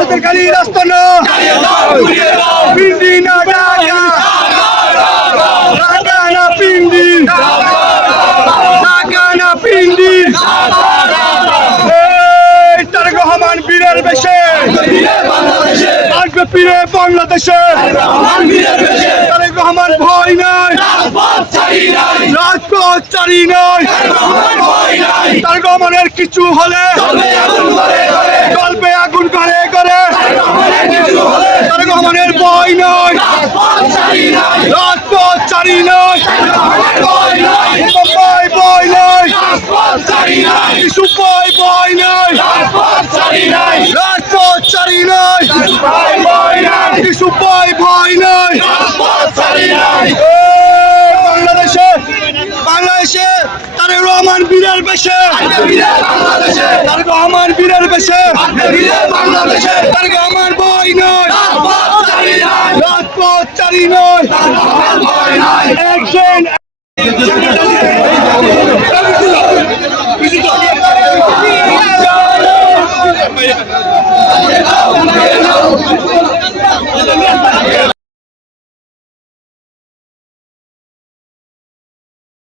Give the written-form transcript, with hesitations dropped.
ভারতের খালি রাস্তা না পিন্ডি না ঢাকা ঢাকা না পিন্ডি ঢাকা না পিন্ডি তারেক রহমান বীরের বেশে আসবে ফিরে বাংলাদেশে তারেক রহমান ভয় নাই রাজপথ চারি নাই তারেক রহমানের কিছু হলে চলবে আগুন ঘরে ঘরে তারেক রহমানের ভয় নাই রাজপথ চারি নাই মুম্বাই ভয় নাই কিছু ভয় নাই রাজপথ চারি নাই কিছু ভয় নাই বাংলাদেশে তারেক রহমান বীরের বেশে তারেক রহমান বীরের বেশে তারেক রহমান ভয় নয় রাজপথ চারি নয়